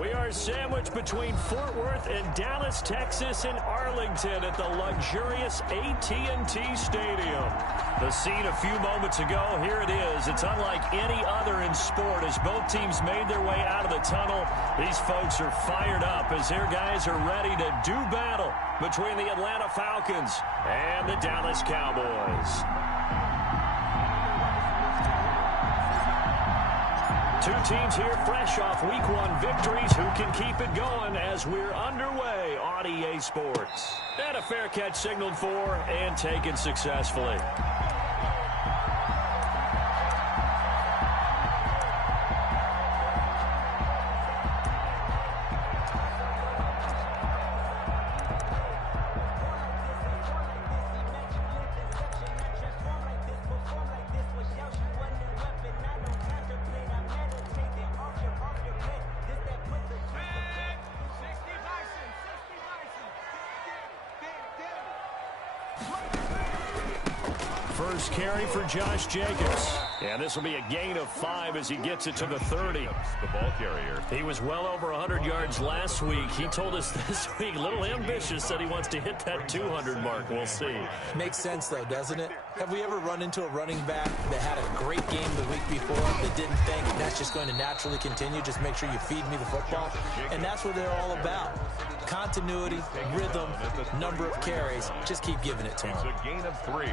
We are sandwiched between Fort Worth and Dallas, Texas, and Arlington at the luxurious AT&T Stadium. The scene a few moments ago, here it is. It's unlike any other in sport as both teams made their way out of the tunnel. These folks are fired up as their guys are ready to do battle between the Atlanta Falcons and the Dallas Cowboys. Two teams here fresh off Week 1 victories. Who can keep it going as we're underway on EA Sports? And a fair catch signaled for and taken successfully. First carry for Josh Jacobs. And this will be a gain of 5 as he gets it to the 30. The ball carrier. He was well over 100 yards last week. He told us this week, a little ambitious, said he wants to hit that 200 mark. We'll see. Makes sense, though, doesn't it? Have we ever run into a running back that had a great game the week before that didn't think that's just going to naturally continue? Just make sure you feed me the football. And that's what they're all about. Continuity, rhythm, number of carries. Just keep giving it to him. It's a gain of 3.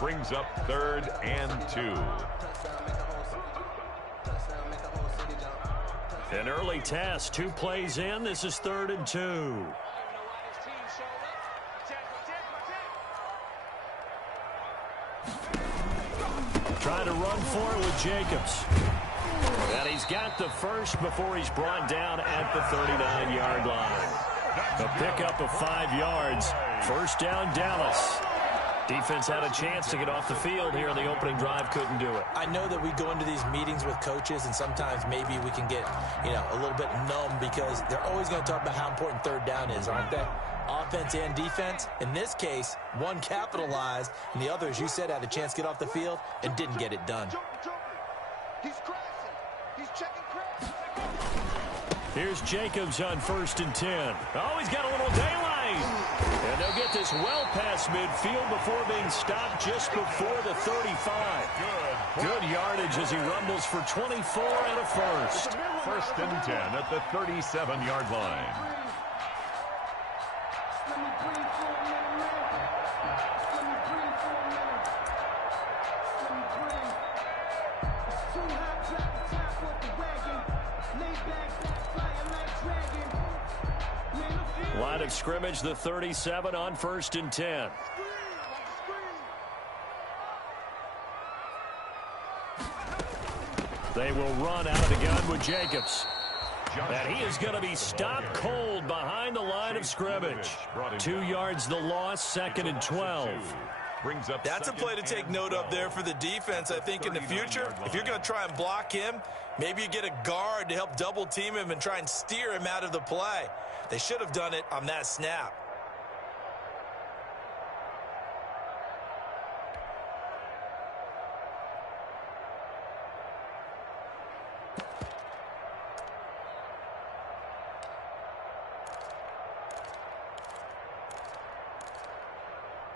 Brings up 3rd and 2. An early test. 2 plays in. This is 3rd and 2. Trying to run for it with Jacobs. And he's got the first before he's brought down at the 39-yard line. A pickup of 5 yards. First down, Dallas. Defense had a chance to get off the field here in the opening drive, couldn't do it. I know that we go into these meetings with coaches, and sometimes maybe we can get, a little bit numb because they're always going to talk about how important 3rd down is, aren't they? Offense and defense. In this case, one capitalized, and the other, as you said, had a chance to get off the field and didn't get it done. He's crashing. He's checking crash. Here's Jacobs on 1st and 10. Oh, he's got a little daylight. And they'll get this well past midfield before being stopped just before the 35. Good yardage as he rumbles for 24 and a first. 1st and 10 at the 37-yard line. Line of scrimmage, the 37 on 1st and 10. They will run out of the gun with Jacobs. And he is going to be stopped cold behind the line of scrimmage. 2 yards the loss, 2nd and 12. That's a play to take note of there for the defense, I think, in the future. If you're going to try and block him, maybe you get a guard to help double team him and try and steer him out of the play. They should have done it on that snap.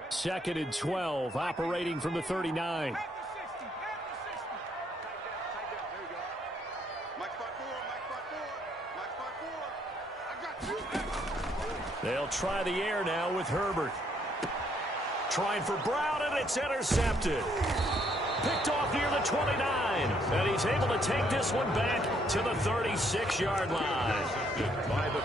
Second and 12, operating from the 39. They'll try the air now with Herbert. Trying for Brown, and it's intercepted. Picked off near the 29. And he's able to take this one back to the 36-yard line.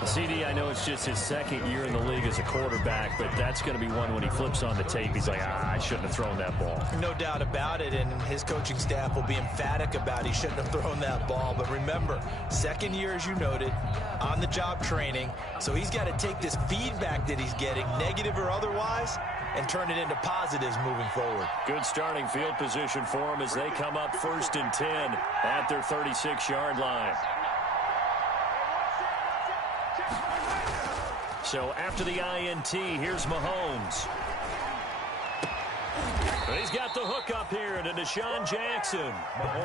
CD, I know it's just his 2nd year in the league as a quarterback, but that's going to be one when he flips on the tape. He's like, I shouldn't have thrown that ball. No doubt about it, and his coaching staff will be emphatic about he shouldn't have thrown that ball. But remember, 2nd year, as you noted, on-the-job training. So he's got to take this feedback that he's getting, negative or otherwise, and turn it into positives moving forward. Good starting field position for him as they come up 1st and 10 at their 36-yard line. So after the INT, here's Mahomes. He's got the hook up here to Deshaun Jackson.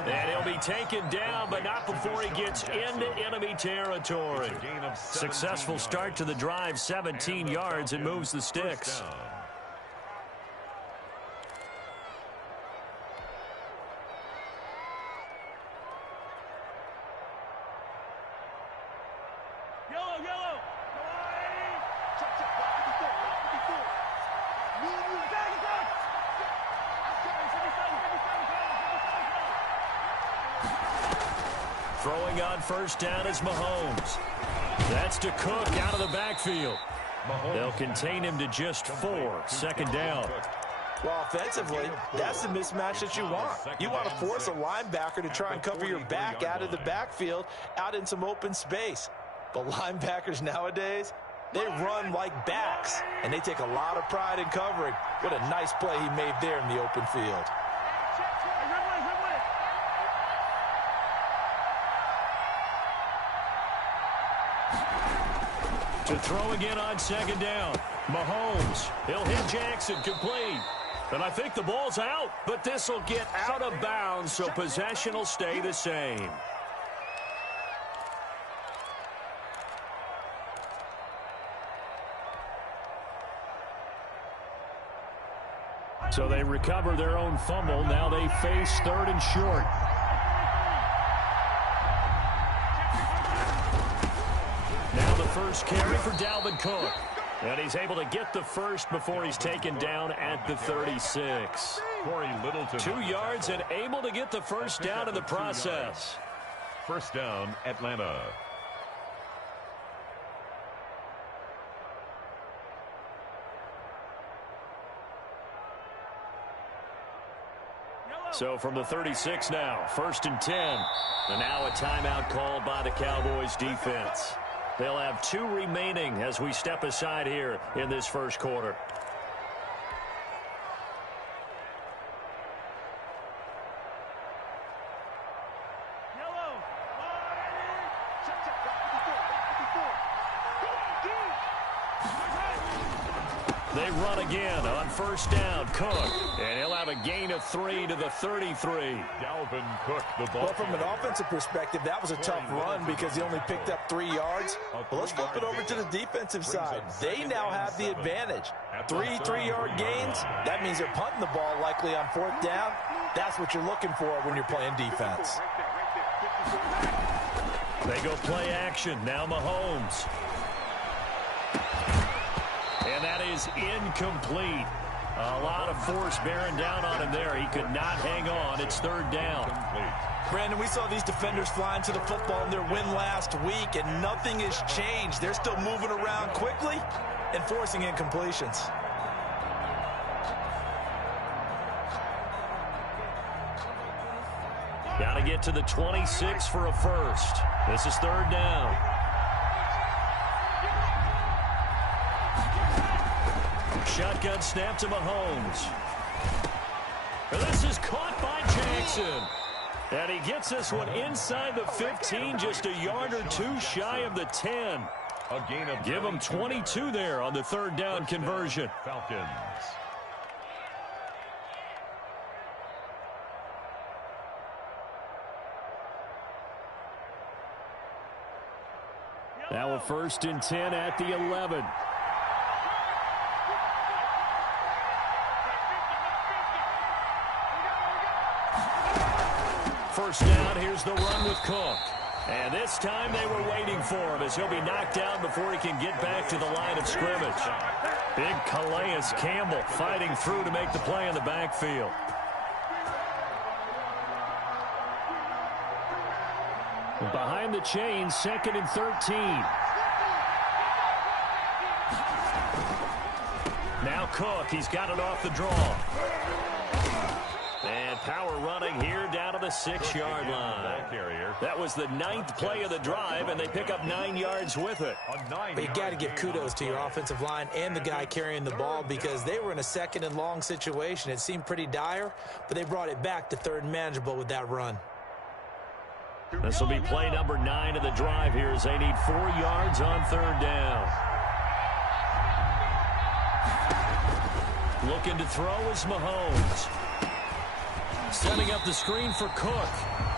And he'll be taken down, but not before he gets into enemy territory. Successful start to the drive, 17 yards, and moves the sticks. Throwing on first down is Mahomes. That's to Cook out of the backfield. They'll contain him to just 4. Second down. Well, offensively, that's the mismatch that you want. You want to force a linebacker to try and cover your back out of the backfield, out in some open space. But linebackers nowadays, they run like backs, and they take a lot of pride in covering. What a nice play he made there in the open field. To throw again on second down. Mahomes, he'll hit Jackson, complete. And I think the ball's out, but this will get out of bounds, so possession will stay the same. So they recover their own fumble. Now they face 3rd and short. Now the first carry for Dalvin Cook. And he's able to get the first before he's taken down at the 36. 2 yards and able to get the first down in the process. First down, Atlanta. So from the 36 now, 1st and 10. And now a timeout called by the Cowboys defense. They'll have 2 remaining as we step aside here in this first quarter. They run again on first down. Cook, and he'll have a gain of 3 to the 33. Dalvin Cook, the ball. Well, from an offensive perspective, that was a tough run because he only picked up 3 yards. But let's flip it over to the defensive side. They now have the advantage. 3 3-yard gains, that means they're punting the ball likely on 4th down. That's what you're looking for when you're playing defense. They go play action. Now Mahomes. And that is incomplete. A lot of force bearing down on him there. He could not hang on. It's 3rd down. Brandon, we saw these defenders fly into the football in their win last week, and nothing has changed. They're still moving around quickly and forcing incompletions. Got to get to the 26 for a first. This is 3rd down. Shotgun snap to Mahomes. And this is caught by Jackson. And he gets this one inside the 15, just a yard or 2 shy of the 10. Give him 22 there on the 3rd down conversion. Falcons. Now a 1st and 10 at the 11. First down, here's the run with Cook. And this time they were waiting for him as he'll be knocked down before he can get back to the line of scrimmage. Big Calais Campbell fighting through to make the play in the backfield. Behind the chains, 2nd and 13. Now Cook, he's got it off the draw. And power running here down to the 6-yard line. That was the 9th play of the drive, and they pick up 9 yards with it. But you got to give kudos to your offensive line and the guy carrying the ball because they were in a 2nd and long situation. It seemed pretty dire, but they brought it back to 3rd and manageable with that run. This will be play number 9 of the drive here as they need 4 yards on 3rd down. Looking to throw is Mahomes. Setting up the screen for Cook.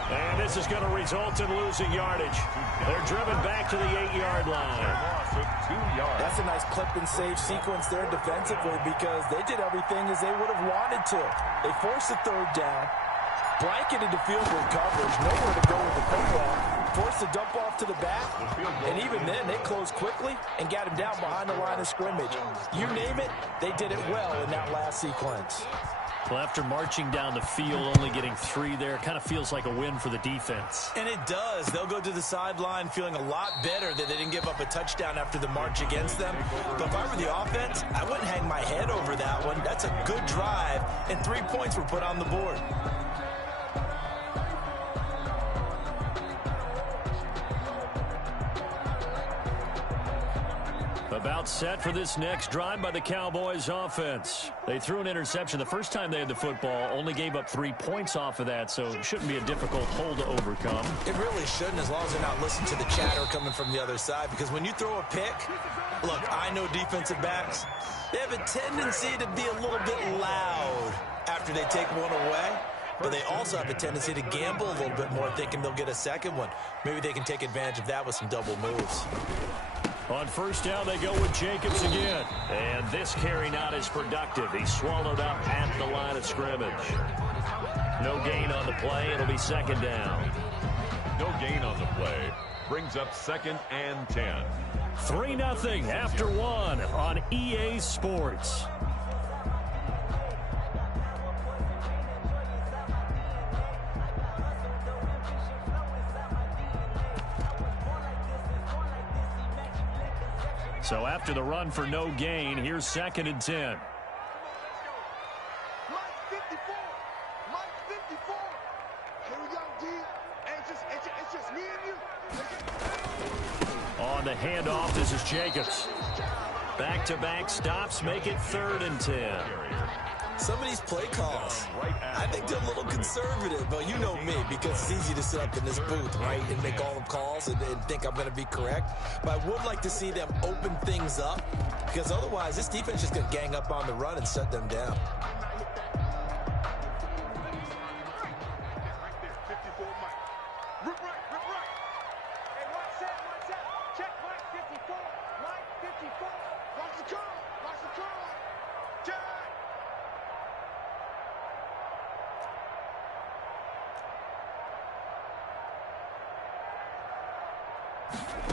And this is going to result in losing yardage. They're driven back to the 8-yard line. Loss of 2 yards. That's a nice clip and save sequence there defensively because they did everything as they would have wanted to. They forced the third down, blanketed the field with coverage, nowhere to go with the football, forced the dump off to the back, and even then they closed quickly and got him down behind the line of scrimmage. You name it, they did it well in that last sequence. Well, after marching down the field, only getting 3 there, kind of feels like a win for the defense. And it does. They'll go to the sideline feeling a lot better that they didn't give up a touchdown after the march against them. But if I were the offense, I wouldn't hang my head over that one. That's a good drive, and 3 points were put on the board. About set for this next drive by the Cowboys offense. They threw an interception the first time they had the football, only gave up 3 points off of that, so it shouldn't be a difficult hole to overcome. It really shouldn't, as long as they're not listening to the chatter coming from the other side, because when you throw a pick, look, I know defensive backs, they have a tendency to be a little bit loud after they take one away. But they also have a tendency to gamble a little bit more, thinking they'll get a second one. Maybe they can take advantage of that with some double moves. On first down, they go with Jacobs again. And this carry not as productive. He's swallowed up at the line of scrimmage. No gain on the play. It'll be second down. No gain on the play. Brings up 2nd and 10. 3-0 after 1 on EA Sports. So after the run for no gain, here's 2nd and 10. Mike 54. Mike 54. Here we go, D. It's just me and you. On the handoff, this is Jacobs. Back-to-back stops make it 3rd and 10. Some of these play calls, I think they're a little conservative, but you know me, because it's easy to sit up in this booth, right, and make all the calls and think I'm going to be correct. But I would like to see them open things up, because otherwise this defense is going to gang up on the run and shut them down.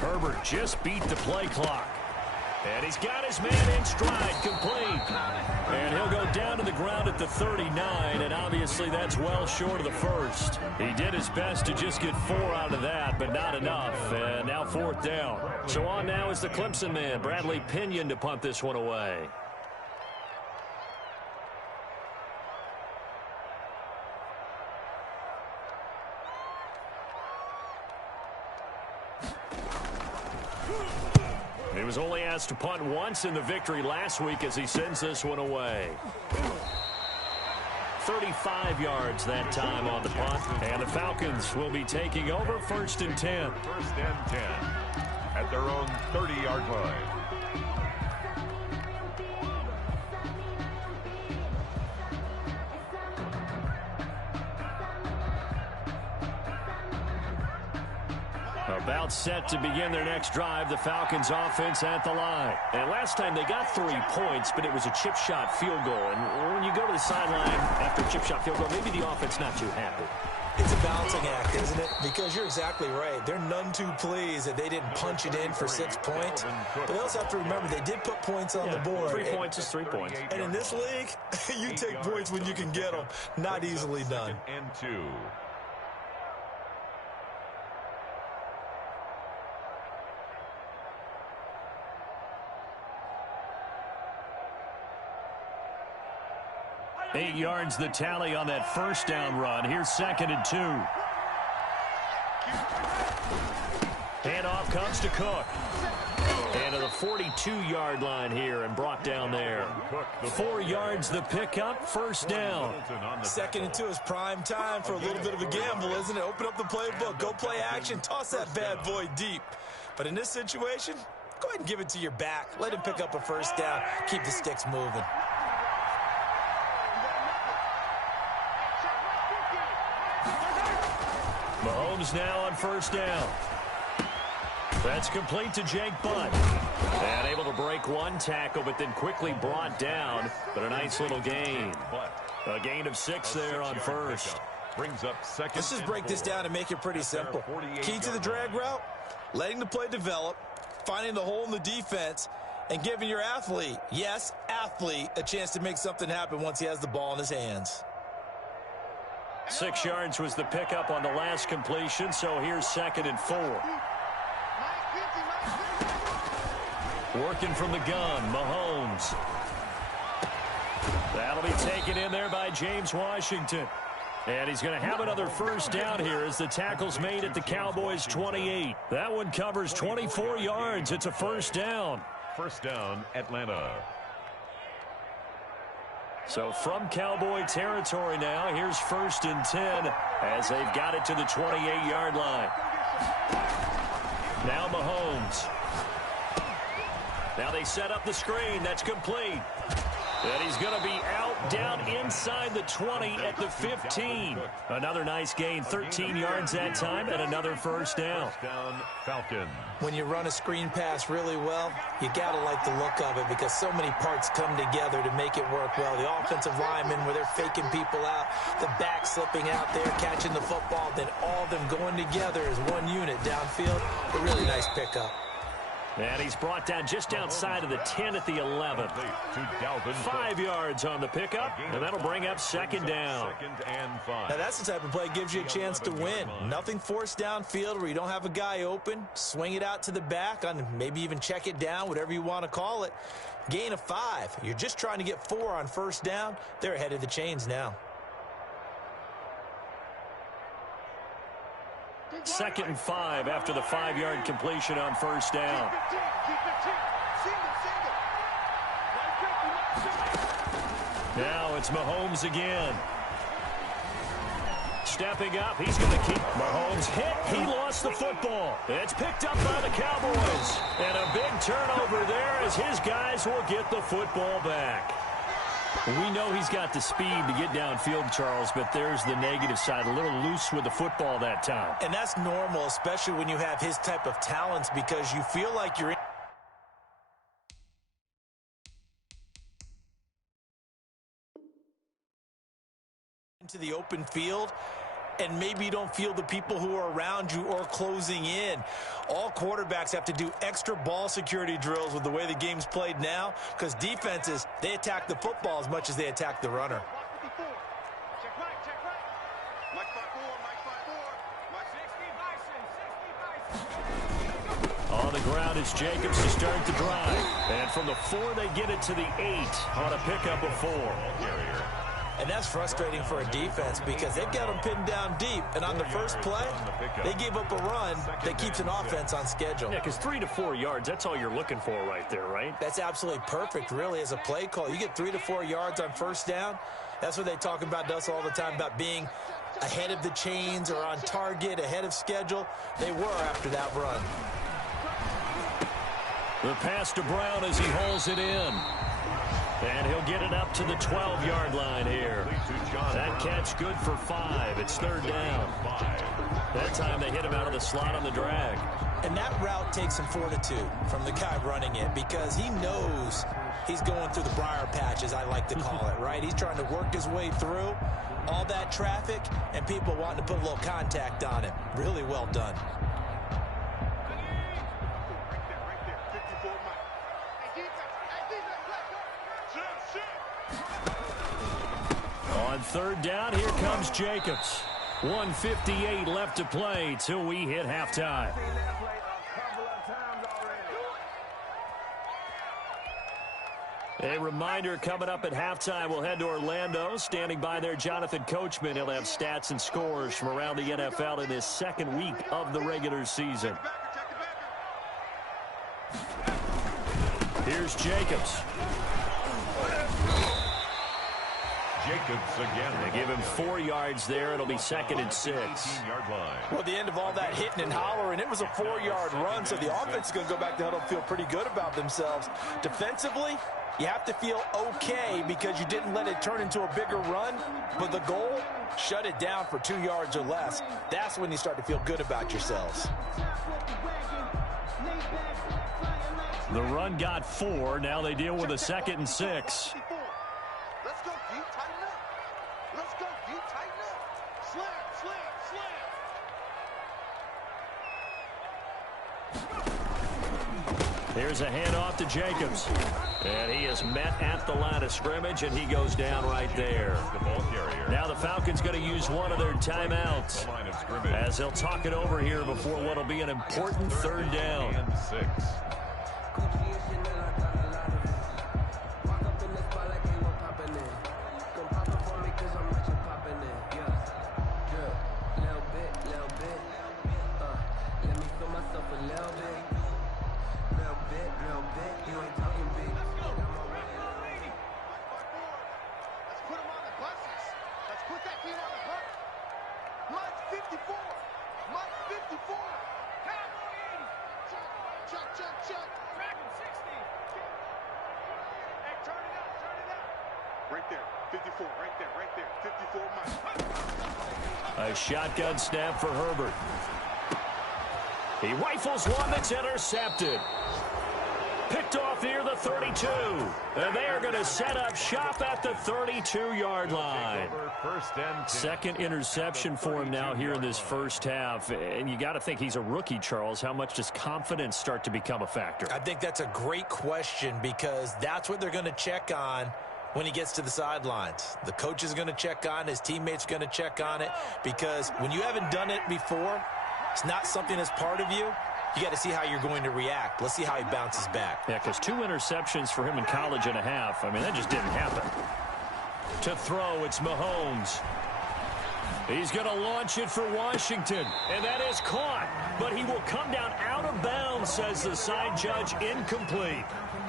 Herbert just beat the play clock. And he's got his man in stride, complete. And he'll go down to the ground at the 39, and obviously that's well short of the first. He did his best to just get 4 out of that, but not enough. And now 4th down. So on now is the Clemson man, Bradley Pinion, to punt this one away. He was only asked to punt once in the victory last week as he sends this one away. 35 yards that time on the punt. And the Falcons will be taking over 1st and 10. 1st and 10 at their own 30-yard line. About set to begin their next drive, the Falcons offense at the line. And last time they got 3 points, but it was a chip shot field goal. And when you go to the sideline after a chip shot field goal, maybe the offense not too happy. It's a balancing act, isn't it? Because you're exactly right. They're none too pleased that they didn't punch it in for 6 points. But they also have to remember they did put points on the board. 3 points is 3 points. And in this league, you take points when you can get them. Not easily done. 2nd and 2. Eight yards the tally on that first down run. Here's 2nd and 2. Handoff comes to Cook. And to the 42-yard line here and brought down there. 4 yards the pickup, 1st down. 2nd and 2 is prime time for a little bit of a gamble, isn't it? Open up the playbook, go play action, toss that bad boy deep. But in this situation, go ahead and give it to your back. Let him pick up a 1st down. Keep the sticks moving. Mahomes now on first down. That's complete to Jake Butt. And able to break one tackle, but then quickly brought down. But a nice little gain. A gain of 6 there on first. Brings up second. Let's just break this down and make it pretty simple. Key to the drag route, letting the play develop, finding the hole in the defense, and giving your athlete, yes, athlete, a chance to make something happen once he has the ball in his hands. 6 yards was the pickup on the last completion, so here's 2nd and 4. Working from the gun, Mahomes. That'll be taken in there by James Washington. And he's going to have another first down here as the tackle's made at the Cowboys' 28. That one covers 24 yards. It's a first down. First down, Atlanta. So from Cowboy territory now, here's 1st and 10 as they've got it to the 28-yard line. Now Mahomes. Now they set up the screen. That's complete. And he's going to be out down inside the 20 at the 15. Another nice gain, 13 yards that time, and another first down. First down, Falcons. When you run a screen pass really well, you got to like the look of it because so many parts come together to make it work well. The offensive linemen, where they're faking people out, the back slipping out there, catching the football, then all of them going together as one unit downfield. A really nice pickup. And he's brought down just outside of the 10 at the 11. 5 yards on the pickup, and that'll bring up 2nd down. 2nd and 5. Now that's the type of play that gives you a chance to win. Nothing forced downfield where you don't have a guy open. Swing it out to the back, on maybe even check it down, whatever you want to call it. Gain of 5. You're just trying to get 4 on first down. They're ahead of the chains now. 2nd and 5 after the 5-yard completion on first down. Now it's Mahomes again. Stepping up, he's going to keep Mahomes hit. He lost the football. It's picked up by the Cowboys. And a big turnover there as his guys will get the football back. We know he's got the speed to get downfield, Charles, but there's the negative side. A little loose with the football that time. And that's normal, especially when you have his type of talents, because you feel like you're into the open field, and maybe you don't feel the people who are around you or closing in. All quarterbacks have to do extra ball security drills with the way the game's played now, because defenses, they attack the football as much as they attack the runner. On the ground is Jacobs to start the drive. And from the 4, they get it to the 8 on a pickup of 4. And that's frustrating for a defense because they've got them pinned down deep. And on the first play, they gave up a run that keeps an offense on schedule. Yeah, because 3 to 4 yards, that's all you're looking for right there, right? That's absolutely perfect, really, as a play call. You get 3 to 4 yards on first down. That's what they talk about to us all the time, about being ahead of the chains or on target, ahead of schedule. They were after that run. The pass to Brown as he hauls it in. And he'll get it up to the 12-yard line here. That catch good for 5. It's 3rd down. That time they hit him out of the slot on the drag. And that route takes some fortitude from the guy running it because he knows he's going through the briar patch, as I like to call it, right? He's trying to work his way through all that traffic and people wanting to put a little contact on him. Really well done. On 3rd down, here comes Jacobs. 1:58 left to play till we hit halftime. A reminder coming up at halftime, we'll head to Orlando. Standing by there, Jonathan Coachman. He'll have stats and scores from around the NFL in his 2nd week of the regular season. Here's Jacobs. Jacobs again. They give him 4 yards there. It'll be 2nd and 6. 18-yard line. Well, at the end of all that hitting and hollering, it was a 4-yard run, so the offense is going to go back to huddle and feel pretty good about themselves. Defensively, you have to feel okay because you didn't let it turn into a bigger run, but the goal, shut it down for 2 yards or less. That's when you start to feel good about yourselves. The run got 4. Now they deal with a 2nd and 6. Let's go, D. Tighten up. Let's go, D. Tighten up. Slam, slam, slam. Here's a handoff to Jacobs. And he is met at the line of scrimmage, and he goes down right there. The ball carrier. Now the Falcons going to use one of their timeouts as they'll talk it over here before what will be an important 3rd down. And 6. A shotgun snap for Herbert. He rifles one that's intercepted. Picked off near the 32. And they are going to set up shop at the 32-yard line. Second interception for him now here in this first half. And you got to think he's a rookie, Charles. How much does confidence start to become a factor? I think that's a great question because that's what they're going to check on when he gets to the sidelines. The coach is going to check on, his teammates are going to check on it, because when you haven't done it before, it's not something that's part of you. You got to see how you're going to react. Let's see how he bounces back. Yeah, because 2 interceptions for him in college and a half. I mean, that just didn't happen. To throw, it's Mahomes. He's going to launch it for Washington, and that is caught. But he will come down out of bounds, says the side judge, incomplete.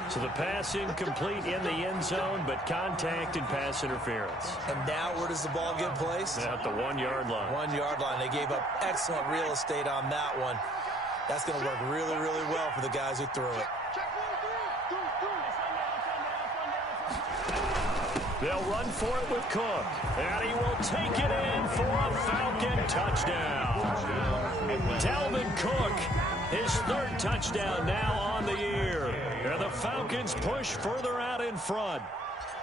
So the pass incomplete in the end zone, but contact and pass interference. And now where does the ball get placed? At the 1-yard line. 1-yard line. They gave up excellent real estate on that one. That's going to work really, really well for the guys who threw it. They'll run for it with Cook. And he will take it in for a Falcon touchdown. Dalvin Cook, his 3rd touchdown now on the year. And the Falcons push further out in front.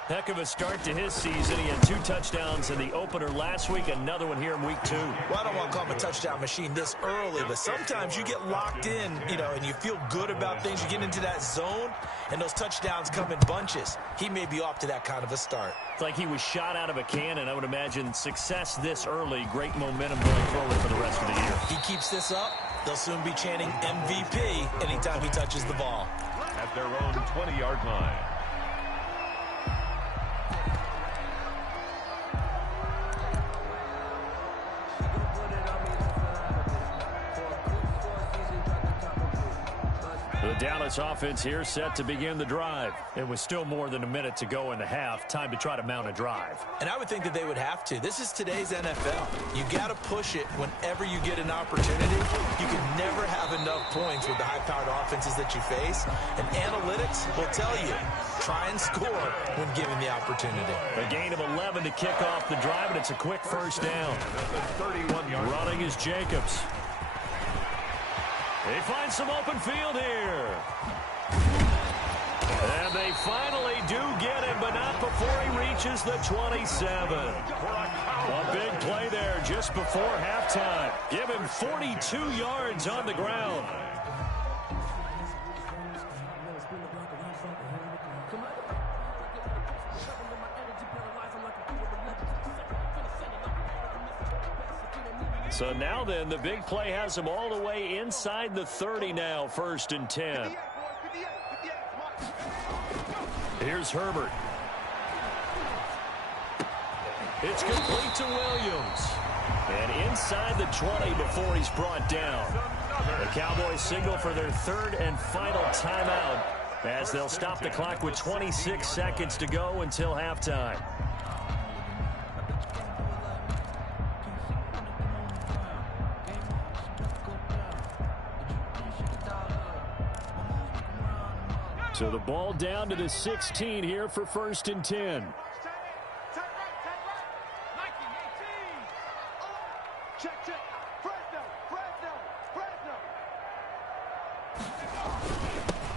Heck of a start to his season. He had 2 touchdowns in the opener last week, another one here in week 2. Well, I don't want to call him a touchdown machine this early, but sometimes you get locked in, and you feel good about things. You get into that zone, and those touchdowns come in bunches. He may be off to that kind of a start. It's like he was shot out of a cannon. I would imagine success this early, great momentum going forward for the rest of the year. He keeps this up, they'll soon be chanting MVP anytime he touches the ball. At their own 20-yard line. The Dallas offense here set to begin the drive. It was still more than a minute to go in the half. Time to try to mount a drive. And I would think that they would have to. This is today's NFL. You got to push it whenever you get an opportunity. You can never have enough points with the high-powered offenses that you face. And analytics will tell you, try and score when given the opportunity. A gain of 11 to kick off the drive, and it's a quick first down. 31-yard running is Jacobs. They find some open field here. And they finally do get him, but not before he reaches the 27. A big play there just before halftime. Give him 42 yards on the ground. So now then, the big play has him all the way inside the 30 now, 1st and 10. Here's Herbert. It's complete to Williams. And inside the 20 before he's brought down. The Cowboys signal for their 3rd and final timeout as they'll stop the clock with 26 seconds to go until halftime. So the ball down to the 16 here for 1st and 10.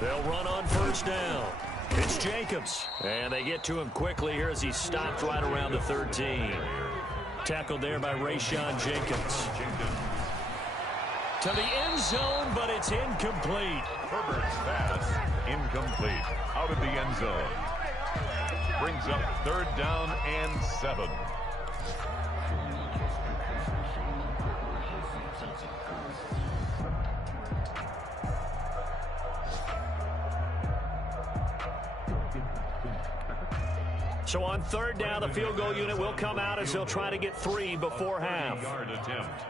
They'll run on 1st down. It's Jacobs. And they get to him quickly here as he stopped right around the 13. Tackled there by Rayshon Jenkins. To the end zone, but it's incomplete. Herbert's pass, incomplete. Out of the end zone. Brings up 3rd down and 7. So on 3rd down, the field goal unit will come out as they'll try to get 3 before half. 30-yard attempt.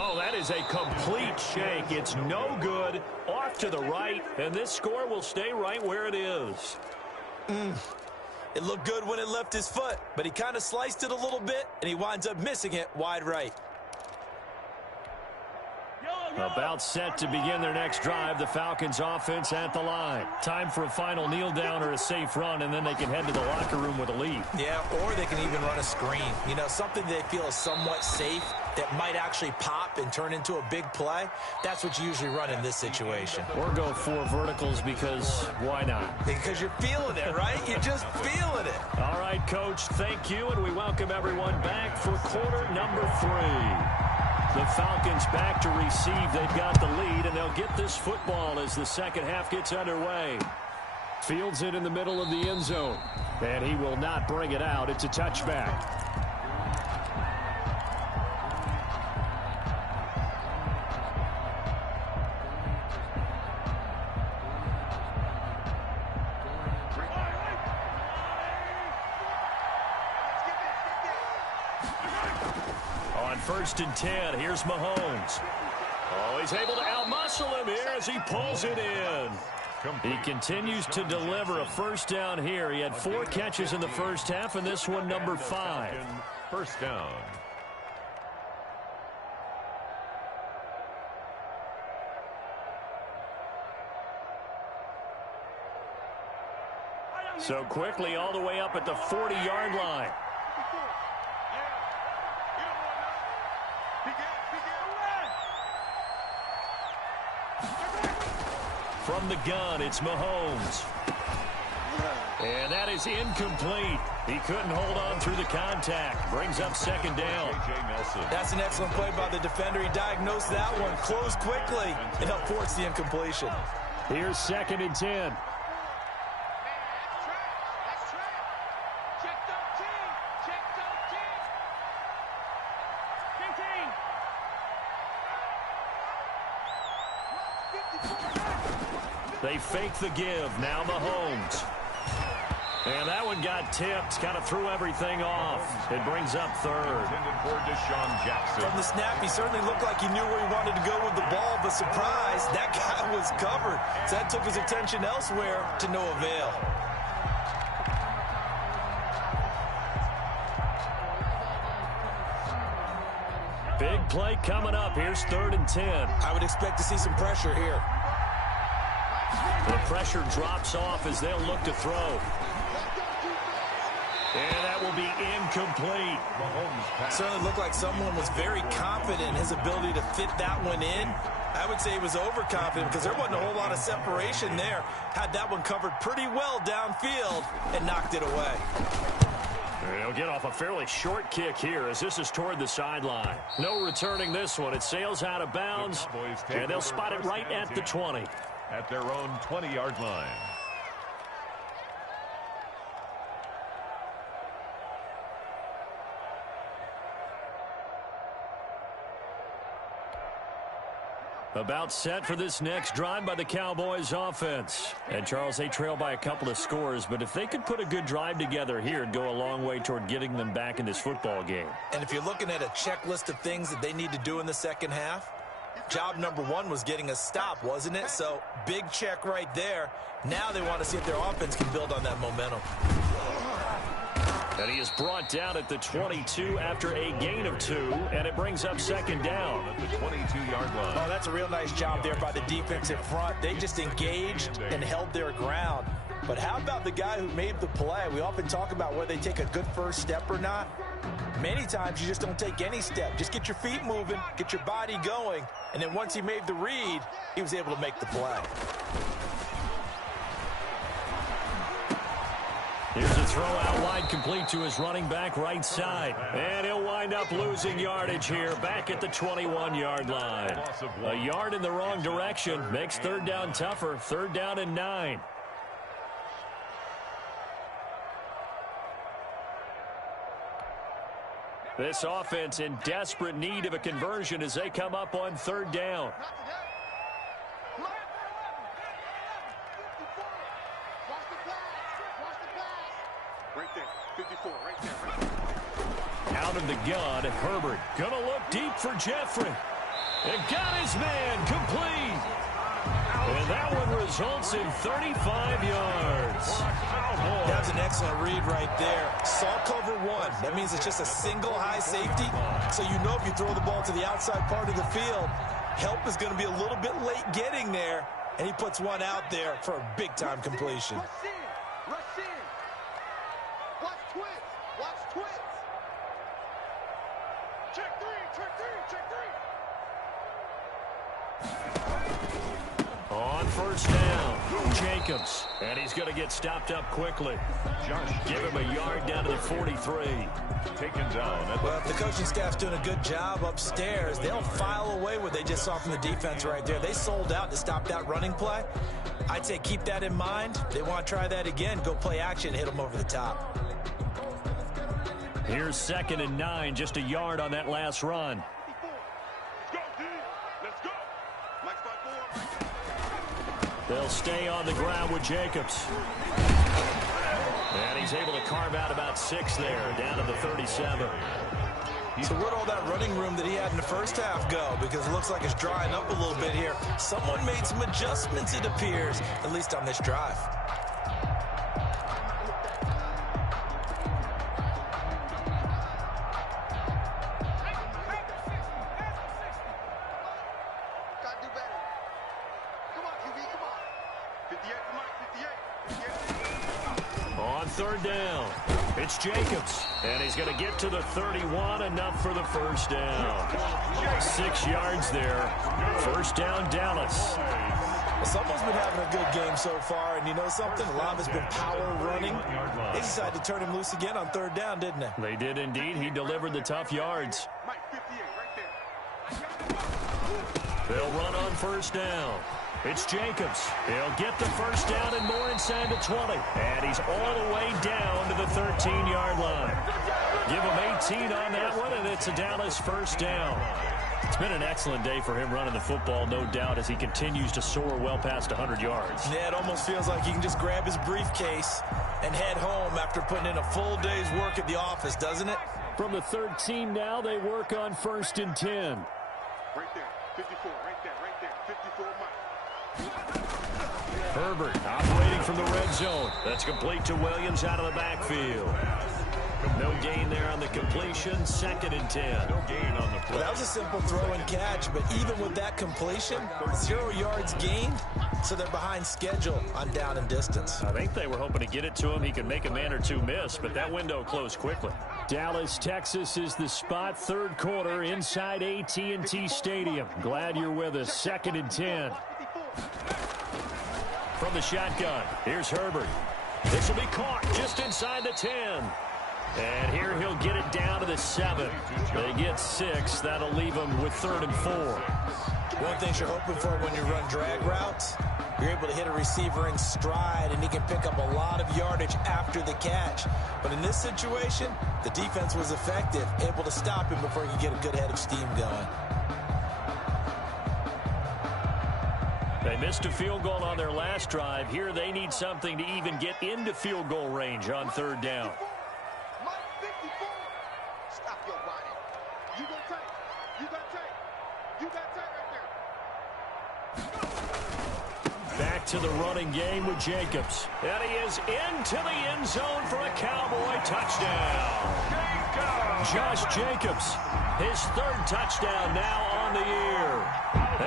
Oh, that is a complete shake. It's no good. Off to the right, and this score will stay right where it is. It looked good when it left his foot, but he kind of sliced it a little bit, and he winds up missing it wide right. About set to begin their next drive, the Falcons offense at the line. Time for a final kneel down or a safe run, and then they can head to the locker room with a lead. Yeah, or they can even run a screen. You know, something they feel is somewhat safe that might actually pop and turn into a big play. That's what you usually run in this situation. Or go 4 verticals because why not? Because you're feeling it, right? You're just feeling it. All right, Coach, thank you, and we welcome everyone back for quarter number 3. The Falcons back to receive. They've got the lead, and they'll get this football as the second half gets underway. Fields it in the middle of the end zone, and he will not bring it out. It's a touchback. On 1st and 10, here's Mahomes. Oh, he's able to outmuscle him here as he pulls it in. He continues to deliver a 1st down here. He had 4 catches in the first half, and this one number 5. 1st down. So quickly all the way up at the 40-yard line. From the gun, it's Mahomes. And that is incomplete. He couldn't hold on through the contact. Brings up 2nd down. That's an excellent play by the defender. He diagnosed that one, closed quickly, and helped force the incompletion. Here's 2nd and 10. They fake the give. Now Mahomes. And that one got tipped. Kind of threw everything off. It brings up 3rd. From the snap, he certainly looked like he knew where he wanted to go with the ball, but surprise, that guy was covered. So that took his attention elsewhere to no avail. Big play coming up. Here's 3rd and 10. I would expect to see some pressure here. The pressure drops off as they'll look to throw. And that will be incomplete. Certainly looked like someone was very confident in his ability to fit that one in. I would say he was overconfident because there wasn't a whole lot of separation there. Had that one covered pretty well downfield and knocked it away. They'll get off a fairly short kick here as this is toward the sideline. No returning this one. It sails out of bounds, and they'll spot it right at the 20. At their own 20-yard line. About set for this next drive by the Cowboys offense. And Charles, they trail by a couple of scores, but if they could put a good drive together here, it'd go a long way toward getting them back in this football game. And if you're looking at a checklist of things that they need to do in the second half, job number 1 was getting a stop, wasn't it? So big check right there. Now they want to see if their offense can build on that momentum. And he is brought down at the 22 after a gain of 2, and it brings up second down at the 22-yard line. Oh, that's a real nice job there by the defensive front. They just engaged and held their ground. But how about the guy who made the play? We often talk about whether they take a good first step or not. Many times you just don't take any step. Just get your feet moving, get your body going, and then once he made the read, he was able to make the play. Here's a throw out wide, complete to his running back right side. And he'll wind up losing yardage here, back at the 21-yard line. A yard in the wrong direction makes third down tougher. Third down and 9. This offense in desperate need of a conversion as they come up on third down. Right there, 54, right there. Out of the gun, Herbert gonna look deep for Jeffrey. And got his man complete. And that one results in 35 yards. That's an excellent read right there. Saw cover 1. That means it's just a single high safety. So you know if you throw the ball to the outside part of the field, help is going to be a little bit late getting there. And he puts one out there for a big-time completion. Rush in, rush in. Watch twins, watch twins. Check three, check three, check three. On first down, Jacobs. And he's going to get stopped up quickly. Give him a yard down to the 43. Taken down. Well, if the coaching staff's doing a good job upstairs, they'll file away what they just saw from the defense right there. They sold out to stop that running play. I'd say keep that in mind. They want to try that again. Go play action, hit them over the top. Here's second and 9, just a yard on that last run. They'll stay on the ground with Jacobs. And he's able to carve out about 6 there, down to the 37. So where'd all that running room that he had in the first half go? Because it looks like it's drying up a little bit here. Someone made some adjustments, it appears, at least on this drive. Third down. It's Jacobs. And he's going to get to the 31, enough for the first down. 6 yards there. First down, Dallas. Well, someone's been having a good game so far, and you know something? A lot of it's been power running. They decided to turn him loose again on third down, didn't they? They did indeed. He delivered the tough yards. They'll run on first down. It's Jacobs. He'll get the first down and more inside the 20. And he's all the way down to the 13-yard line. Give him 18 on that one, and it's a Dallas first down. It's been an excellent day for him running the football, no doubt, as he continues to soar well past 100 yards. Yeah, it almost feels like he can just grab his briefcase and head home after putting in a full day's work at the office, doesn't it? From the 13 now, they work on first and 10. Right there, 54, right there, 54 miles. Herbert operating from the red zone. That's complete to Williams out of the backfield. No gain there on the completion. Second and 10. No gain on the play. Well, that was a simple throw and catch, but even with that completion, 0 yards gained, so they're behind schedule on down and distance. I think they were hoping to get it to him. He could make a man or two miss, but that window closed quickly. Dallas, Texas is the spot. Third quarter inside AT&T Stadium. Glad you're with us. Second and 10. From the shotgun, here's Herbert. This will be caught just inside the 10. And here he'll get it down to the 7. They get 6. That'll leave them with 3rd and 4. One thing you're hoping for when you run drag routes, you're able to hit a receiver in stride, and he can pick up a lot of yardage after the catch. But in this situation, the defense was effective, able to stop him before he could get a good head of steam going. They missed a field goal on their last drive. Here they need something to even get into field goal range on third down. Stop your body. You got tight. You got tight. You got tight right there. Back to the running game with Jacobs. And he is into the end zone for a Cowboy touchdown. Josh Jacobs, his third touchdown now on the year.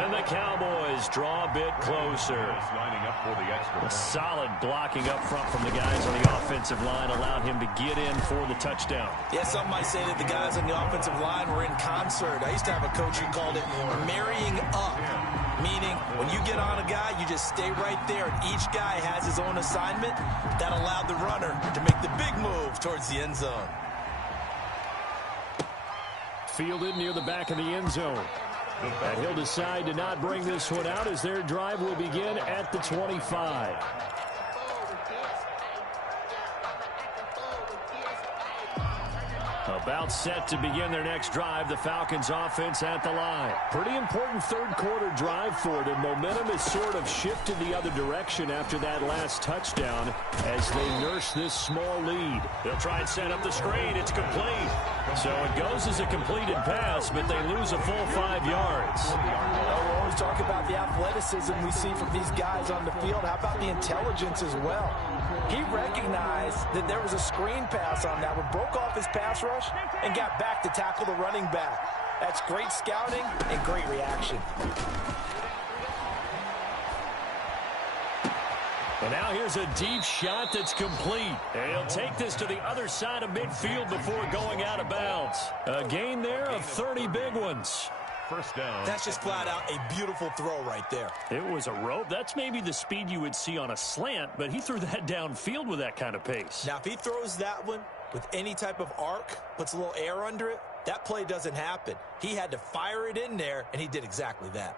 And the Cowboys draw a bit closer. Lining up for the extra. Solid blocking up front from the guys on the offensive line allowed him to get in for the touchdown. Yeah, some might say that the guys on the offensive line were in concert. I used to have a coach who called it marrying up, meaning when you get on a guy, you just stay right there, and each guy has his own assignment. That allowed the runner to make the big move towards the end zone. Fielded near the back of the end zone. And he'll decide to not bring this one out as their drive will begin at the 25. About set to begin their next drive, the Falcons offense at the line. Pretty important third quarter drive for them. Momentum has sort of shifted the other direction after that last touchdown as they nurse this small lead. They'll try and set up the screen. It's complete. So it goes as a completed pass, but they lose a full 5 yards. We're always talking about the athleticism we see from these guys on the field. How about the intelligence as well? He recognized that there was a screen pass on that one, broke off his pass rush, and got back to tackle the running back. That's great scouting and great reaction. And now here's a deep shot that's complete. And he'll take this to the other side of midfield before going out of bounds. A gain there of 30 big ones. First down. That's just flat out a beautiful throw right there. It was a rope. That's maybe the speed you would see on a slant, but he threw that downfield with that kind of pace. Now, if he throws that one with any type of arc, puts a little air under it, that play doesn't happen. He had to fire it in there, and he did exactly that.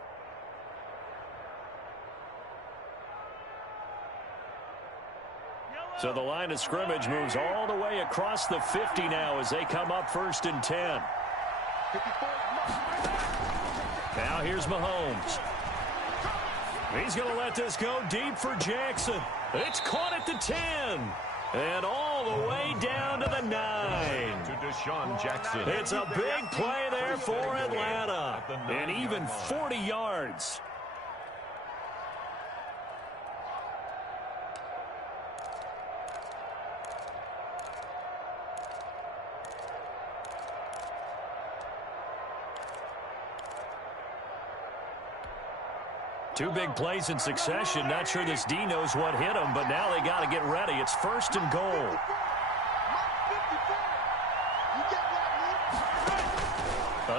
So the line of scrimmage moves all the way across the 50 now as they come up 1st and 10. Now here's Mahomes. He's going to let this go deep for Jackson. It's caught at the 10. And all the way down to the 9. To Deshaun Jackson. It's a big play there for Atlanta. And even 40 yards. Two big plays in succession. Not sure this D knows what hit him, but now they got to get ready. It's 1st and goal.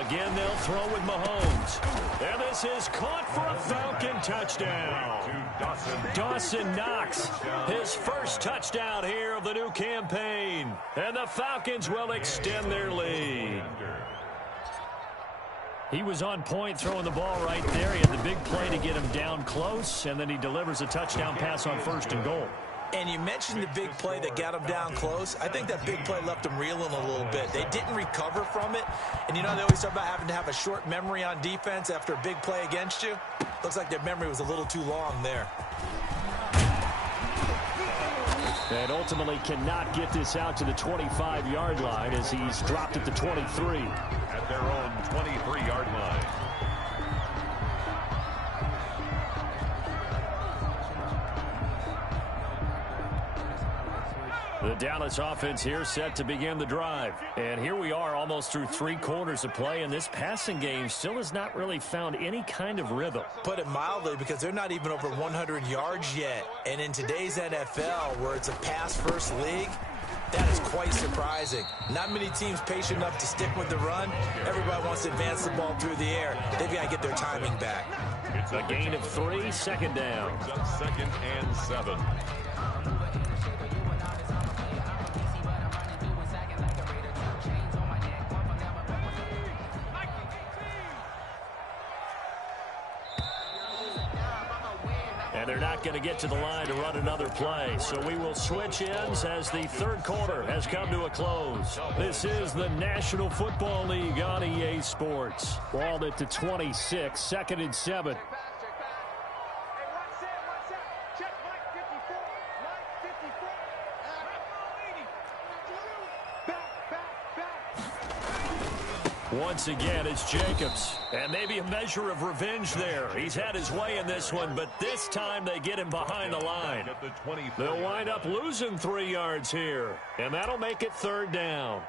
Again, they'll throw with Mahomes. And this is caught for a Falcon touchdown. Dawson Knox, his first touchdown here of the new campaign. And the Falcons will extend their lead. He was on point throwing the ball right there. He had the big play to get him down close, and then he delivers a touchdown pass on 1st and goal. And you mentioned the big play that got him down close. I think that big play left him reeling a little bit. They didn't recover from it. And, you know, they always talk about having to have a short memory on defense after a big play against you. Looks like their memory was a little too long there. And ultimately cannot get this out to the 25-yard line as he's dropped at the 23. At their own 23-yard line. The Dallas offense here set to begin the drive. And here we are almost through 3 quarters of play, and this passing game still has not really found any kind of rhythm. Put it mildly, because they're not even over 100 yards yet. And in today's NFL, where it's a pass-first league, that is quite surprising. Not many teams patient enough to stick with the run. Everybody wants to advance the ball through the air. They've got to get their timing back. It's a gain of 3, 2nd down. 2nd and 7. And they're not going to get to the line to run another play. So we will switch ends as the 3rd quarter has come to a close. This is the National Football League on EA Sports. Ball at the 26, 2nd and 7. Once again, it's Jacobs. And maybe a measure of revenge there. He's had his way in this one, but this time they get him behind the line. They'll wind up losing 3 yards here, and that'll make it 3rd down.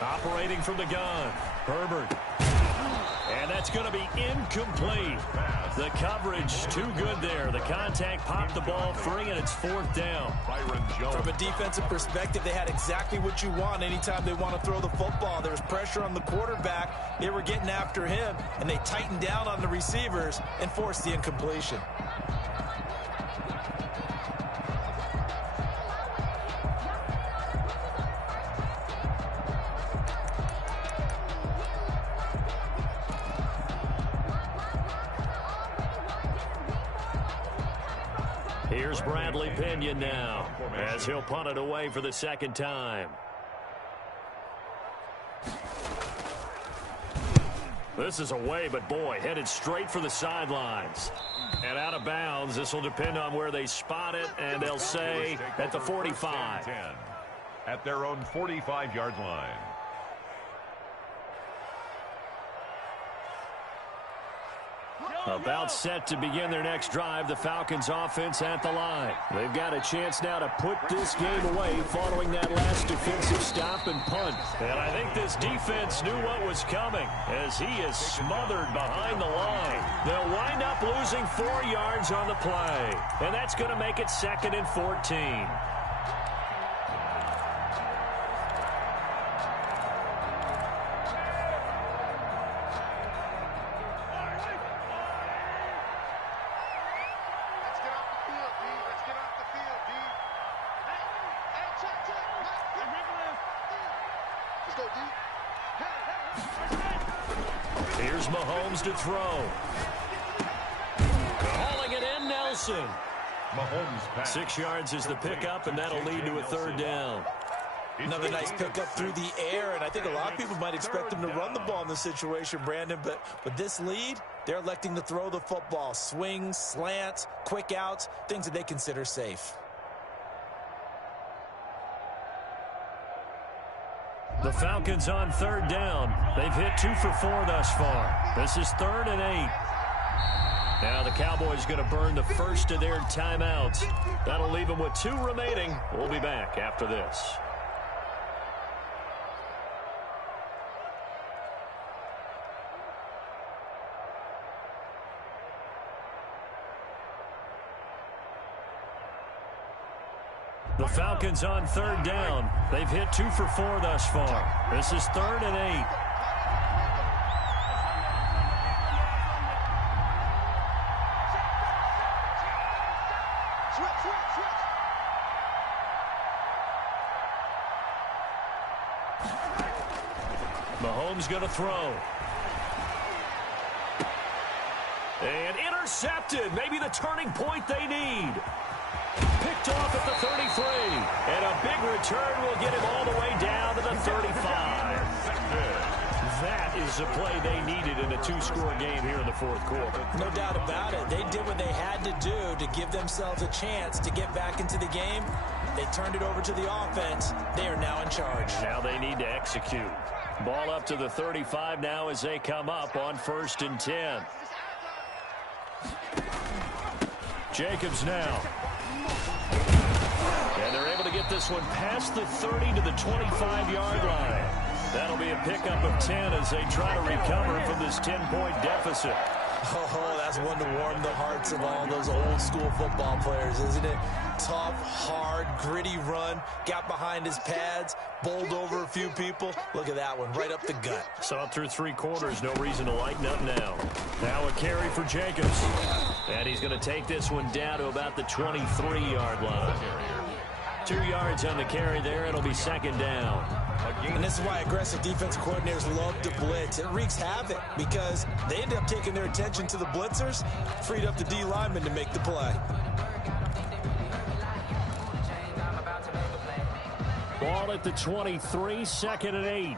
Operating from the gun, Herbert. And that's going to be incomplete. The coverage too good there. The contact popped the ball free, and it's 4th down. From a defensive perspective, they had exactly what you want anytime they want to throw the football. There was pressure on the quarterback. They were getting after him, and they tightened down on the receivers and forced the incompletion. Here's Bradley Pinion now, as he'll punt it away for the 2nd time. This is away, but boy, headed straight for the sidelines. And out of bounds, this will depend on where they spot it, and they'll say at the 45. At their own 45-yard line. About set to begin their next drive, the Falcons offense at the line. They've got a chance now to put this game away following that last defensive stop and punt. And I think this defense knew what was coming as he is smothered behind the line. They'll wind up losing 4 yards on the play. And that's going to make it 2nd and 14. Here's Mahomes to throw. Calling it in, Nelson. Mahomes 6 yards is the pickup, and that'll lead to a 3rd down. Another nice pickup through the air, and I think a lot of people might expect them to run the ball in this situation, Brandon, but with this lead, they're electing to throw the football. Swings, slants, quick outs, things that they consider safe. The Falcons on 3rd down. They've hit 2 for 4 thus far. This is 3rd and 8. Now the Cowboys going to burn the first of their timeouts. That'll leave them with 2 remaining. We'll be back after this. The Falcons on 3rd down. They've hit 2 for 4 thus far. This is 3rd and 8. Mahomes going to throw. And intercepted. Maybe the turning point they need. Picked off at the 33. And a big return will get him all the way down to the 35. That is the play they needed in a 2-score game here in the 4th quarter. No doubt about it. They did what they had to do to give themselves a chance to get back into the game. They turned it over to the offense. They are now in charge. Now they need to execute. Ball up to the 35 now as they come up on 1st and 10. Jacobs now. And they're able to get this one past the 30 to the 25-yard line. That'll be a pickup of 10 as they try to recover from this 10-point deficit. Oh, that's one to warm the hearts of all those old-school football players, isn't it? Tough, hard, gritty run, got behind his pads, bowled over a few people. Look at that one, right up the gut. Saw it through 3 quarters, no reason to lighten up now. Now a carry for Jacobs. And he's going to take this one down to about the 23-yard line. 2 yards on the carry there. It'll be 2nd down. And this is why aggressive defensive coordinators love to blitz. It wreaks havoc because they end up taking their attention to the blitzers, freed up the D lineman to make the play. Ball at the 23, 2nd and 8.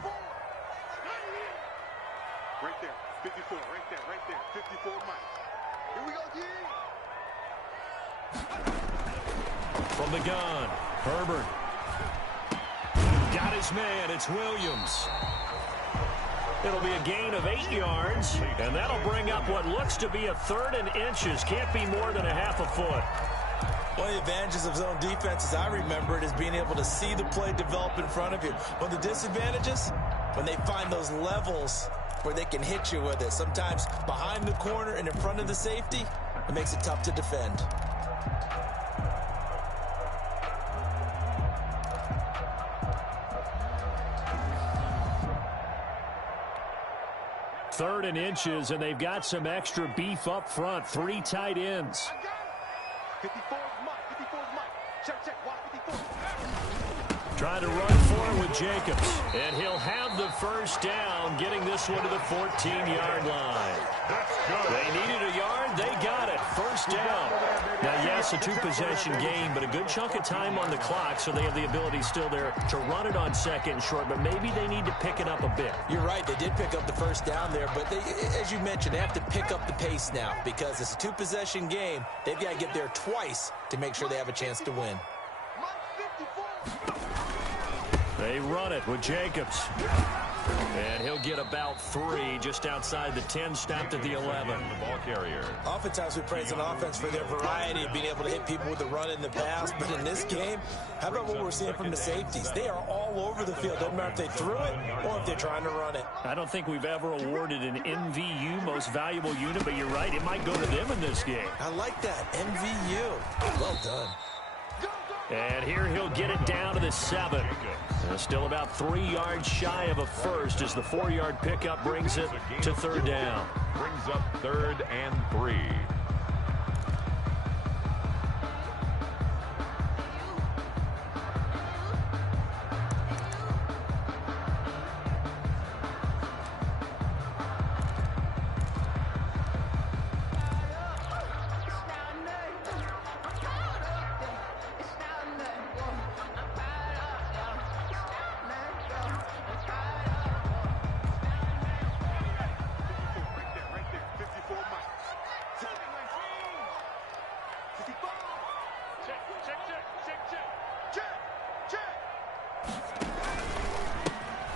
Right there, 54. From the gun, Herbert. Got his man. It's Williams. It'll be a gain of 8 yards, and that'll bring up what looks to be a 3rd and inches. Can't be more than a half a foot. One of the advantages of zone defense, as I remember it, is being able to see the play develop in front of you. One of the disadvantages, when they find those levels where they can hit you with it, sometimes behind the corner and in front of the safety, it makes it tough to defend. Third and inches, and they've got some extra beef up front. 3 tight ends. 54 is Mike. 54 is Mike. Check. Watch 54. Trying to run for it with Jacobs. And he'll have the first down, getting this one to the 14-yard line. They needed a yard. They got it. First down. Now, yes, a 2-possession game, but a good chunk of time on the clock, so they have the ability still there to run it on 2nd and short, but maybe they need to pick it up a bit. You're right. They did pick up the first down there, but they, as you mentioned, they have to pick up the pace now because it's a 2-possession game. They've got to get there twice to make sure they have a chance to win. They run it with Jacobs. And he'll get about 3 just outside the 10, stopped at the 11. The ball carrier. Oftentimes we praise an offense for their variety of being able to hit people with the run in the pass, but in this game, how about what we're seeing from the safeties? They are all over the field. Doesn't matter if they threw it or if they're trying to run it. I don't think we've ever awarded an MVU, most valuable unit, but you're right, it might go to them in this game. I like that, MVU. Well done. And here he'll get it down to the 7. Still about 3 yards shy of a first as the 4-yard pickup brings it to 3rd down. Brings up 3rd and 3.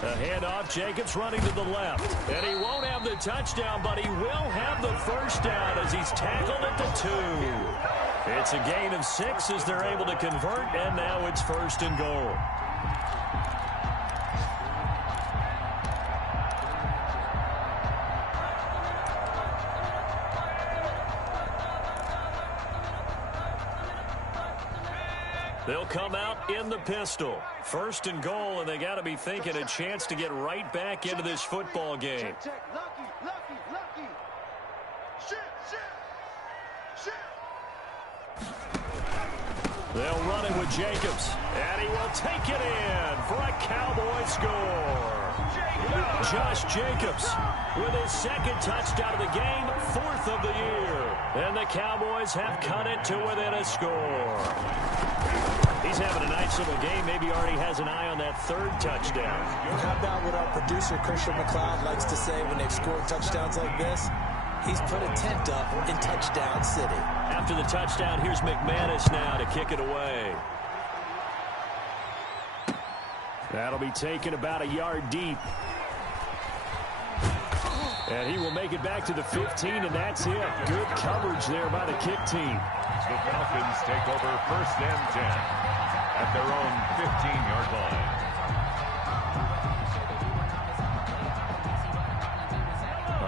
A handoff, Jacobs running to the left. And he won't have the touchdown, but he will have the first down as he's tackled at the 2. It's a gain of 6 as they're able to convert, and now it's 1st and goal. They'll come out in the pistol. 1st and goal, and they got to be thinking a chance to get right back into this football game. Check. Lucky. Shit. They'll run it with Jacobs, and he will take it in for a Cowboy score. Josh Jacobs with his 2nd touchdown of the game, 4th of the year. And the Cowboys have cut it to within a score. He's having a nice little game. Maybe already has an eye on that 3rd touchdown. How about what our producer, Christian McLeod, likes to say when they've scored touchdowns like this? He's put a tent up in Touchdown City. After the touchdown, here's McManus now to kick it away. That'll be taken about a yard deep. And he will make it back to the 15, and that's it. Good coverage there by the kick team. The Falcons take over 1st and 10 at their own 15-yard line.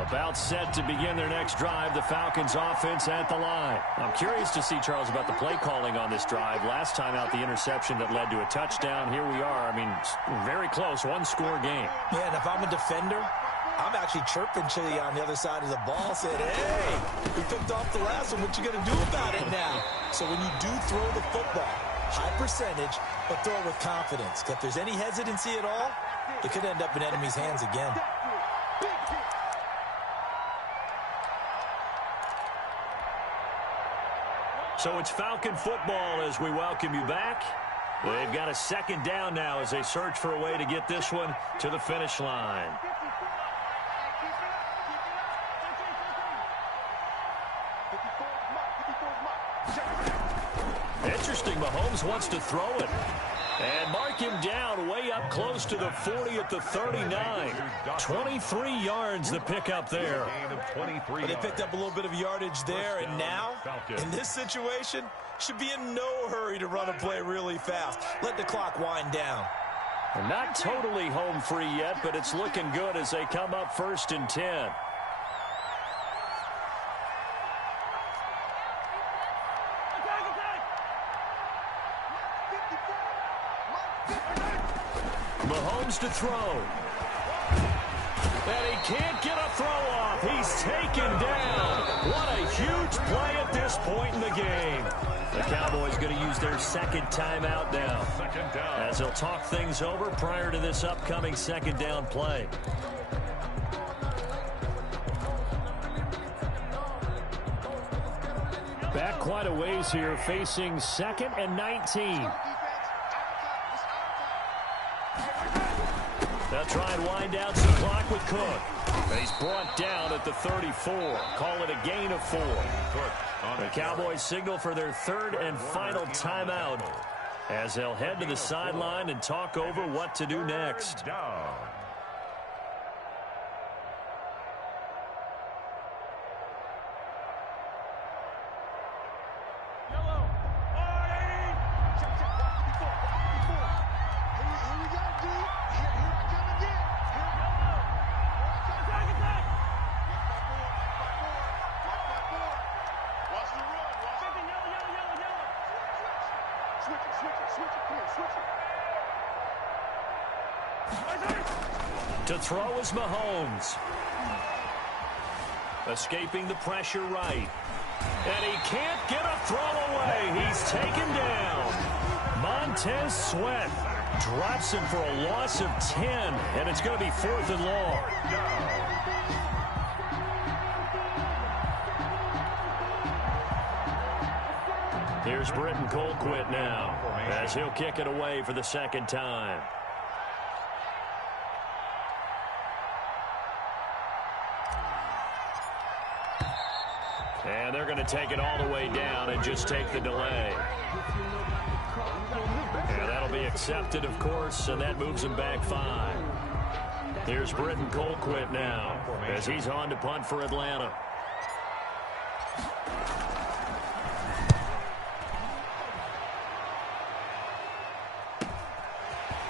About set to begin their next drive, the Falcons offense at the line. I'm curious to see, Charles, about the play calling on this drive. Last time out, the interception that led to a touchdown. Here we are. I mean, very close, 1-score game. Yeah, and if I'm a defender, I'm actually chirping Chili on the other side of the ball, saying, hey, we picked off the last one. What you going to do about it now? So when you do throw the football, high percentage, but throw it with confidence. If there's any hesitancy at all, it could end up in enemy's hands again. So it's Falcon football as we welcome you back. They've got a 2nd down now as they search for a way to get this one to the finish line. interesting. Mahomes wants to throw it. And mark him down way up close to the 40 at the 39. 23 yards the pickup there. But they picked up a little bit of yardage there, and now, in this situation, should be in no hurry to run a play really fast. Let the clock wind down. They're not totally home free yet, but it's looking good as they come up 1st and 10. Mahomes to throw. And he can't get a throw off. He's taken down. What a huge play at this point in the game. The Cowboys going to use their second timeout now, as they'll talk things over prior to this upcoming second down play. Back quite a ways here, facing 2nd and 19. They'll try and wind down some clock with Cook. And he's brought down at the 34. Call it a gain of 4. The Cowboys signal for their 3rd and final timeout as they'll head to the sideline and talk over what to do next. To throw is Mahomes. Escaping the pressure right. And he can't get a throw away. He's taken down. Montez Sweat drops him for a loss of 10. And it's going to be 4th and long. Here's Britton Colquitt now, as he'll kick it away for the second time. And they're going to take it all the way down and just take the delay. And that'll be accepted, of course, and that moves him back 5. Here's Britton Colquitt now, as he's on to punt for Atlanta.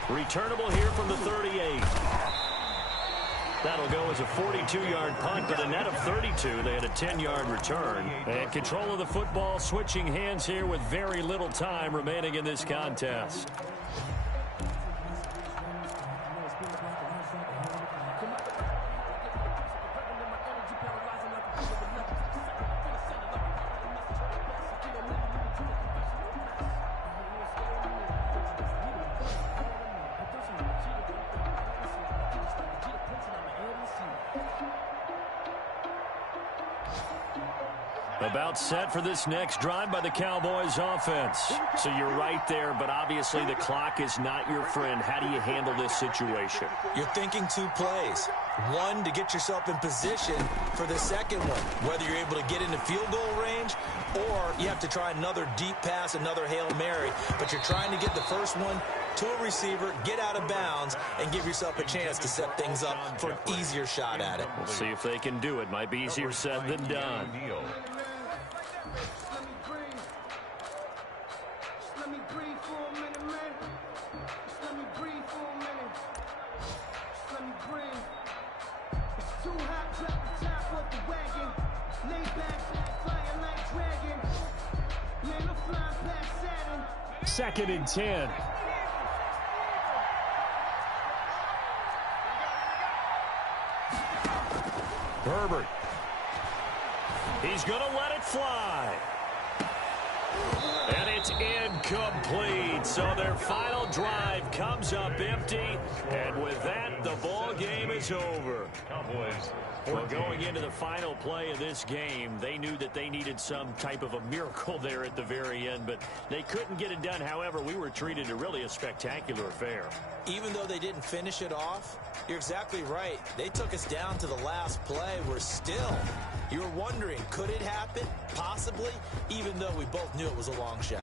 Returnable here from the 38. That'll go as a 42-yard punt, but a net of 32. They had a 10-yard return. And control of the football switching hands here with very little time remaining in this contest. About set for this next drive by the Cowboys offense. So you're right there, but obviously the clock is not your friend. How do you handle this situation? You're thinking 2 plays. One, to get yourself in position for the second one, whether you're able to get into field goal range or you have to try another deep pass, another Hail Mary. But you're trying to get the first one to a receiver, get out of bounds, and give yourself a chance to set things up for an easier shot at it. We'll see if they can do it. Might be easier said than done. Second and 10. Herbert. He's going to let it fly. And it's incomplete. So their final drive comes up empty. And with that, the ball game is over. Cowboys. We're going into the final play of this game. They knew that they needed some type of a miracle there at the very end, but they couldn't get it done. However, we were treated to really a spectacular affair. Even though they didn't finish it off, you're exactly right. They took us down to the last play. We're still, you were wondering, could it happen? Possibly, even though we both knew it was a long shot.